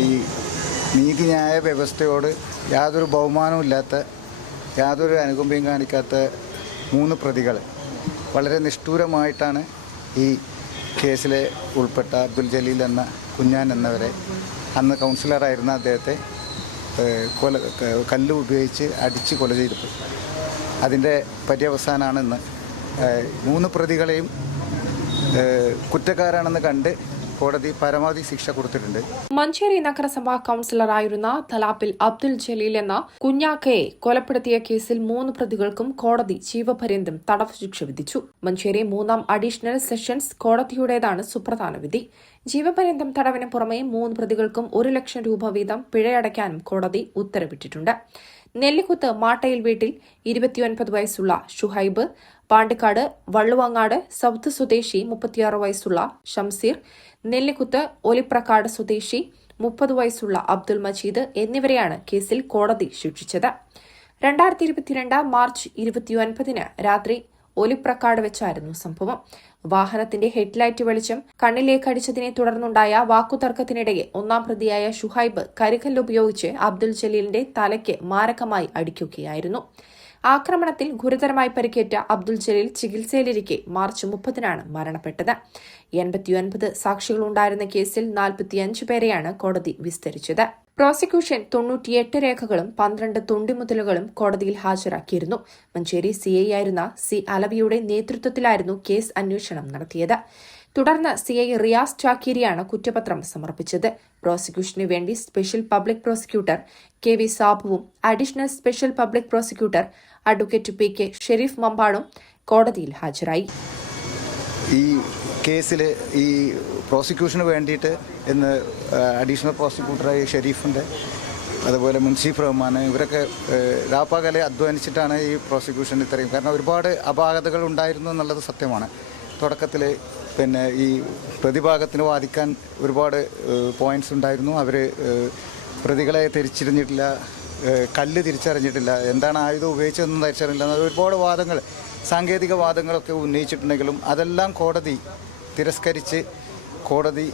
ഈ നീതിന്യായ വ്യവസ്ഥയോട് യാതൊരു ബഹുമാനവും ഇല്ലാത്ത, യാതൊരു അനുകമ്പയും കാണിക്കാത്ത 3 പ്രതികൾ വളരെ നിഷ്ഠൂരമായിട്ടാണ് ഈ കേസിലെ ഉൾപ്പെട്ട അബ്ദുൽ ജലീൽ എന്ന കുഞ്ഞാൻ എന്നവരെ, അന്ന് കൗൺസിലറായിരുന്ന അദ്ദേഹത്തെ കല്ല് ഉപയോഗിച്ച് അടിച്ച് കൊല ചെയ്തത്. അതിൻ്റെ പര്യവസാനമാണ് ഇന്ന് 3 പ്രതികളെയും കുറ്റക്കാരാണെന്ന് കണ്ട് കോടതി പരമാവധി ശിക്ഷ കൊടുത്തിട്ടുണ്ട്. മഞ്ചേരി നഗരസഭാ കൌൺസിലറായിരുന്ന തലാപ്പിൽ അബ്ദുൽ ജലീൽ എന്ന കുഞ്ഞാക്കയെ കൊലപ്പെടുത്തിയ കേസിൽ 3 പ്രതികൾക്കും കോടതി ജീവപര്യന്തം തടവ് ശിക്ഷ വിധിച്ചു. മഞ്ചേരി 3ാം അഡീഷണൽ സെഷൻസ് കോടതിയുടേതാണ് സുപ്രധാന വിധി. ജീവപര്യന്തം തടവിന് പുറമെ 3 പ്രതികൾക്കും 1 ലക്ഷം രൂപ വീതം പിഴയടയ്ക്കാനും കോടതി ഉത്തരവിട്ടിട്ടുണ്ട്. നെല്ലിക്കുത്ത് മാട്ടയിൽ വീട്ടിൽ 29 വയസ്സുള്ള ഷുഹൈബ്, പാണ്ടിക്കാട് വള്ളുവങ്ങാട് സൌത്ത് സ്വദേശി 36 വയസ്സുള്ള ഷംസീർ, നെല്ലിക്കുത്ത് ഒലിപ്രക്കാട് സ്വദേശി 30 വയസ്സുള്ള അബ്ദുൽ മജീദ് എന്നിവരെയാണ് കേസിൽ കോടതി ശിക്ഷിച്ചത്. 2022 മാർച്ച് 29 രാത്രി ഒലിപ്രക്കാട് വെച്ചായിരുന്നു സംഭവം. വാഹനത്തിന്റെ ഹെഡ്ലൈറ്റ് വെളിച്ചം കണ്ണിലേക്കടിച്ചതിനെ തുടർന്നുണ്ടായ വാക്കുതർക്കത്തിനിടയിൽ 1ാം പ്രതിയായ ഷുഹൈബ് കരികല്ലുപയോഗിച്ച് അബ്ദുൽ ജലീലിന്റെ തലയ്ക്ക് മാരകമായി അടിക്കുകയായിരുന്നു. ആക്രമണത്തിൽ ഗുരുതരമായി പരിക്കേറ്റ അബ്ദുൽ ജലീൽ ചികിത്സയിലിരിക്കെ മാർച്ച് 30 മരണപ്പെട്ടത്. 89 സാക്ഷികളുണ്ടായിരുന്ന കേസിൽ 45 പേരെയാണ് കോടതി വിസ്തരിച്ചത്. പ്രോസിക്യൂഷൻ 98 രേഖകളും 12 തൊണ്ടിമുതലുകളും കോടതിയിൽ ഹാജരാക്കിയിരുന്നു. മഞ്ചേരി സിഐ ആയിരുന്ന സി അലവിയുടെ നേതൃത്വത്തിലായിരുന്നു കേസ് അന്വേഷണം നടത്തിയത്. തുടർന്ന് സിഐ റിയാസ് ചാക്കീരിയാണ് കുറ്റപത്രം സമർപ്പിച്ചത്. പ്രോസിക്യൂഷനു വേണ്ടി സ്പെഷ്യൽ പബ്ലിക് പ്രോസിക്യൂട്ടർ KV സാബുവും additional special public prosecutor advocate PK Sherif മമ്പാടും കോടതിയിൽ ഹാജരായി. ഈ കേസിൽ ഈ പ്രോസിക്യൂഷന് വേണ്ടിയിട്ട് ഇന്ന് അഡീഷണൽ പ്രോസിക്യൂട്ടറായി ഷെരീഫുണ്ട്, അതുപോലെ മുൻസീഫ് റഹ്മാൻ, ഇവരൊക്കെ രാപ്പകലെ അധ്വാനിച്ചിട്ടാണ് ഈ പ്രോസിക്യൂഷൻ ഇത്രയും. കാരണം ഒരുപാട് അപാകതകൾ ഉണ്ടായിരുന്നു എന്നുള്ളത് സത്യമാണ്. തുടക്കത്തിൽ ഈ പ്രതിഭാഗത്തിന് വാദിക്കാൻ ഒരുപാട് പോയിന്റ്സ് ഉണ്ടായിരുന്നു. അവർ പ്രതികളെ തിരിച്ചറിഞ്ഞിട്ടില്ല, കല്ല് തിരിച്ചറിഞ്ഞിട്ടില്ല, എന്താണ് ആയുധം ഉപയോഗിച്ചതെന്ന് തിരിച്ചറിഞ്ഞില്ല, ഒരുപാട് വാദങ്ങൾ, സാങ്കേതിക വാദങ്ങളൊക്കെ ഉന്നയിച്ചിട്ടുണ്ടെങ്കിലും അതെല്ലാം കോടതി തിരസ്കരിച്ച് കോടതി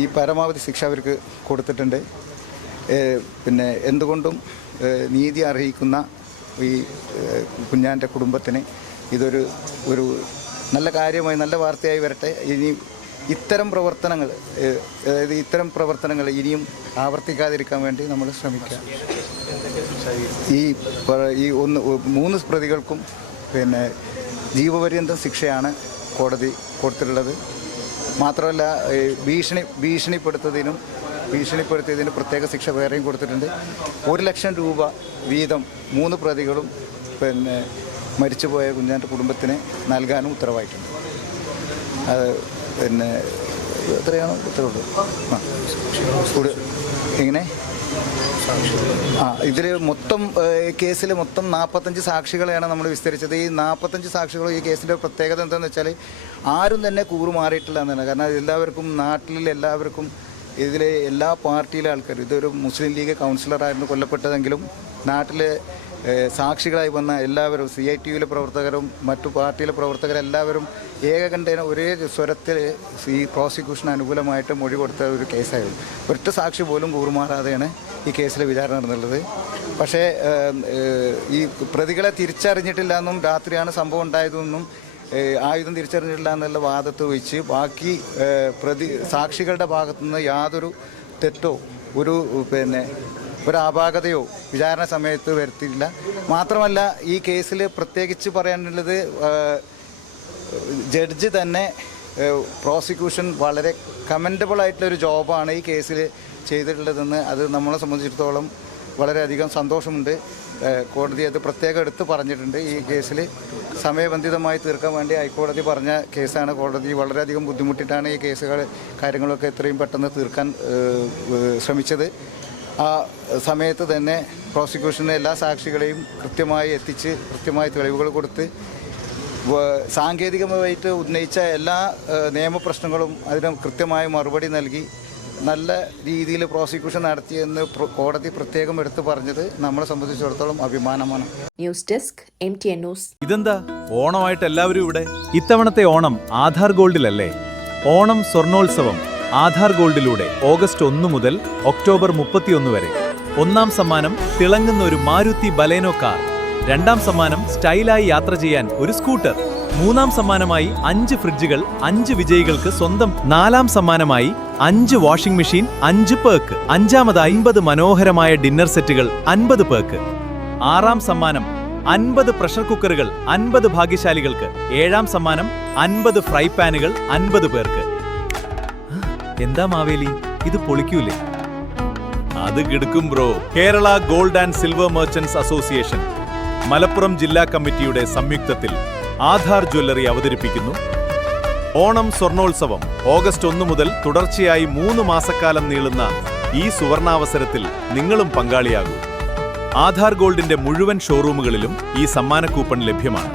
ഈ പരമാവധി ശിക്ഷ അവർക്ക് കൊടുത്തിട്ടുണ്ട്. എന്തുകൊണ്ടും നീതി അർഹിക്കുന്ന ഈ കുഞ്ഞാൻ്റെ കുടുംബത്തിന് ഇതൊരു നല്ല കാര്യമായി, നല്ല വാർത്തയായി വരട്ടെ. ഇനി ഇത്തരം പ്രവർത്തനങ്ങൾ ഇനിയും ആവർത്തിക്കാതിരിക്കാൻ വേണ്ടി നമ്മൾ ശ്രമിക്കുക. ഈ 3 പ്രതികൾക്കും ജീവപര്യന്തം ശിക്ഷയാണ് കോടതി കൊടുത്തിട്ടുള്ളത്. മാത്രമല്ല ഭീഷണിപ്പെടുത്തിയതിന് പ്രത്യേക ശിക്ഷ വേറെയും കൊടുത്തിട്ടുണ്ട്. 1 ലക്ഷം രൂപ വീതം 3 പ്രതികളും മരിച്ചുപോയ കുഞ്ഞാൻ്റെ കുടുംബത്തിന് നൽകാനും ഉത്തരവായിട്ടുണ്ട്. അത് എത്രയാണോ ഉത്തരവുള്ളൂ. എങ്ങനെ ഇതിൽ മൊത്തം കേസിൽ 45 സാക്ഷികളെയാണ് നമ്മൾ വിസ്തരിച്ചത്. ഈ 45 സാക്ഷികളും ഈ കേസിൻ്റെ പ്രത്യേകത എന്താണെന്ന് വെച്ചാൽ ആരും തന്നെ കൂറുമാറിയിട്ടില്ല എന്നാണ്. കാരണം എല്ലാവർക്കും, നാട്ടിലെല്ലാവർക്കും, ഇതിലെ എല്ലാ പാർട്ടിയിലെ ആൾക്കാരും, ഇതൊരു മുസ്ലിം ലീഗ് കൗൺസിലറായിരുന്നു കൊല്ലപ്പെട്ടതെങ്കിലും നാട്ടിലെ സാക്ഷികളായി വന്ന എല്ലാവരും, CITUവിലെ പ്രവർത്തകരും മറ്റു പാർട്ടിയിലെ പ്രവർത്തകരെല്ലാവരും ഏകകണ്ഠേന ഒരേ സ്വരത്തിൽ ഈ പ്രോസിക്യൂഷന് അനുകൂലമായിട്ട് മൊഴി കൊടുത്ത ഒരു കേസായിരുന്നു. ഒറ്റ സാക്ഷി പോലും കൂറുമാറാതെയാണ് ഈ കേസിലെ വിചാരണ നടന്നുള്ളത്. പക്ഷേ ഈ പ്രതികളെ തിരിച്ചറിഞ്ഞിട്ടില്ല എന്നും രാത്രിയാണ് സംഭവം ഉണ്ടായതെന്നും ആയുധം തിരിച്ചറിഞ്ഞിട്ടില്ല എന്നുള്ള വാദത്തെ വെച്ച് ബാക്കി സാക്ഷികളുടെ ഭാഗത്തുനിന്ന് യാതൊരു തെറ്റോ ഒരു അപാകതയോ വിചാരണ സമയത്ത് വരുത്തിയില്ല. മാത്രമല്ല ഈ കേസിൽ പ്രത്യേകിച്ച് പറയാനുള്ളത്, ജഡ്ജി തന്നെ പ്രോസിക്യൂഷൻ വളരെ കമൻഡബിൾ ആയിട്ടുള്ളൊരു ജോബാണ് ഈ കേസിൽ ചെയ്തിട്ടുള്ളതെന്ന് അത് നമ്മളെ സംബന്ധിച്ചിടത്തോളം വളരെയധികം സന്തോഷമുണ്ട്. കോടതി അത് പ്രത്യേകം എടുത്ത് പറഞ്ഞിട്ടുണ്ട്. ഈ കേസിൽ സമയബന്ധിതമായി തീർക്കാൻ വേണ്ടി ഹൈക്കോടതി പറഞ്ഞ കേസാണ്. കോടതി വളരെയധികം ബുദ്ധിമുട്ടിയിട്ടാണ് ഈ കാര്യങ്ങളൊക്കെ എത്രയും പെട്ടെന്ന് തീർക്കാൻ ശ്രമിച്ചത്. ആ സമയത്ത് തന്നെ പ്രോസിക്യൂഷന് എല്ലാ സാക്ഷികളെയും കൃത്യമായി എത്തിച്ച് കൃത്യമായി തെളിവുകൾ കൊടുത്ത് സാങ്കേതികമായിട്ട് ഉന്നയിച്ച എല്ലാ നിയമപ്രശ്നങ്ങളും അതിന് കൃത്യമായ മറുപടി നൽകി നല്ല രീതിയിൽ പ്രോസിക്യൂഷൻ നടത്തിയെന്ന് കോടതി പ്രത്യേകം എടുത്തു പറഞ്ഞത് നമ്മളെ സംബന്ധിച്ചിടത്തോളം അഭിമാനമാണ്. News desk MTN news. ഇതെന്താ ഓണമായിട്ട് എല്ലാവരും ഇവിടെ? ഇത്തവണത്തെ ഓണം ആധാർ ഗോൾഡിലല്ലേ? ഓണം സ്വർണോത്സവം ആധാർ ഗോൾഡിലൂടെ ഓഗസ്റ്റ് 1 മുതൽ ഒക്ടോബർ 31 വരെ. ഒന്നാം സമ്മാനം തിളങ്ങുന്ന ഒരു മാരുതി ബലേനോ കാർ. രണ്ടാം സമ്മാനം സ്റ്റൈലായി യാത്ര ചെയ്യാൻ ഒരു സ്കൂട്ടർ. മൂന്നാം സമ്മാനമായി 5 ഫ്രിഡ്ജുകൾ 5 വിജയികൾക്ക് സ്വന്തം. നാലാം സമ്മാനമായി 5 വാഷിംഗ് മെഷീൻ 5 പേർക്ക്. അഞ്ചാമതായി 50 മനോഹരമായ ഡിന്നർ സെറ്റുകൾ 50 പേർക്ക്. ആറാം സമ്മാനം 50 പ്രഷർ കുക്കറുകൾ 50 ഭാഗ്യശാലികൾക്ക്. ഏഴാം സമ്മാനം 50 ഫ്രൈ പാനുകൾ 50 പേർക്ക്. എന്താ മാവേലി, ഇത് പൊളിക്കൂലേ? അത് കിടക്കും bro. Kerala gold and silver merchants association Malappuram ജില്ലാ കമ്മിറ്റിയുടെ സംയുക്തത്തിൽ ആധാർ ജ്വല്ലറി അവതരിപ്പിക്കുന്നു ഓണം സ്വർണോത്സവം. ഓഗസ്റ്റ് 1 മുതൽ തുടർച്ചയായി 3 മാസക്കാലം നീളുന്ന ഈ സുവർണാവസരത്തിൽ നിങ്ങളും പങ്കാളിയാകൂ. ആധാർ ഗോൾഡിന്റെ മുഴുവൻ ഷോറൂമുകളിലും ഈ സമ്മാന കൂപ്പൺ ലഭ്യമാണ്.